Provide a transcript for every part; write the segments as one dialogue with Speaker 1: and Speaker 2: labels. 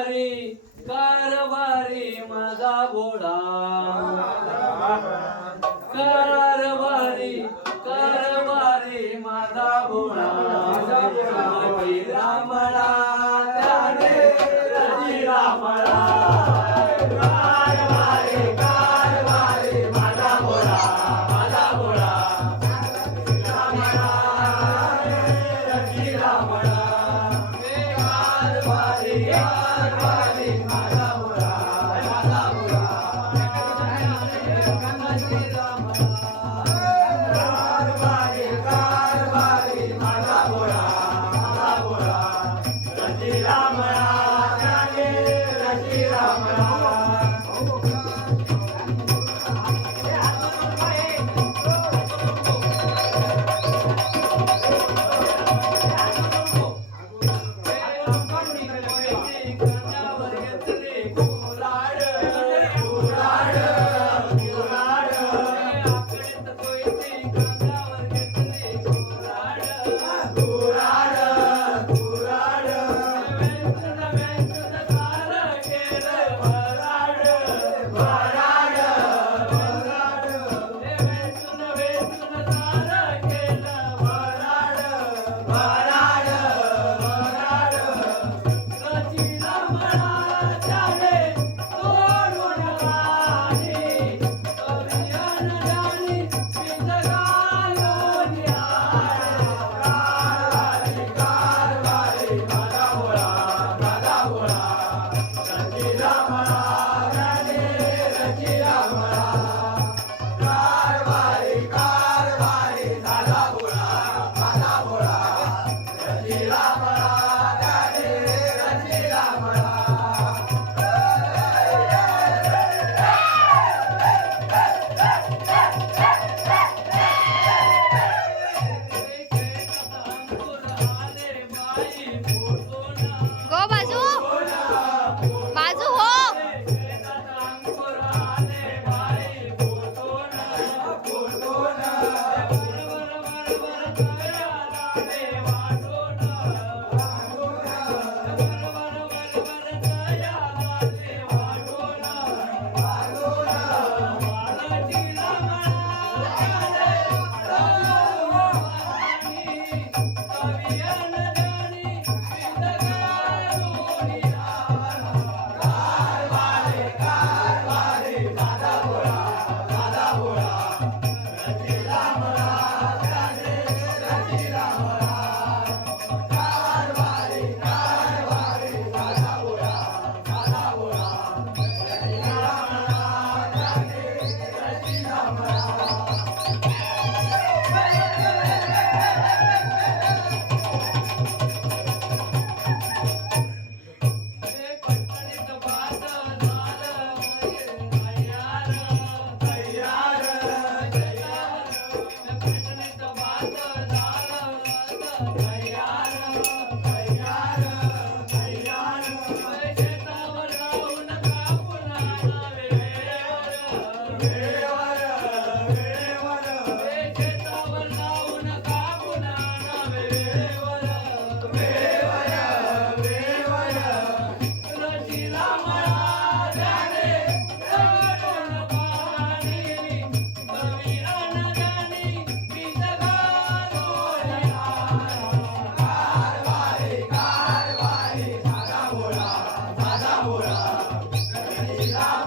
Speaker 1: कारवारी कारवारी माझा घोडा. कारवारी कारवारी माझा घोडा. रामळा त्याने रामळा Música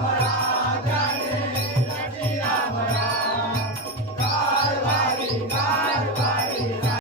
Speaker 1: Barbara.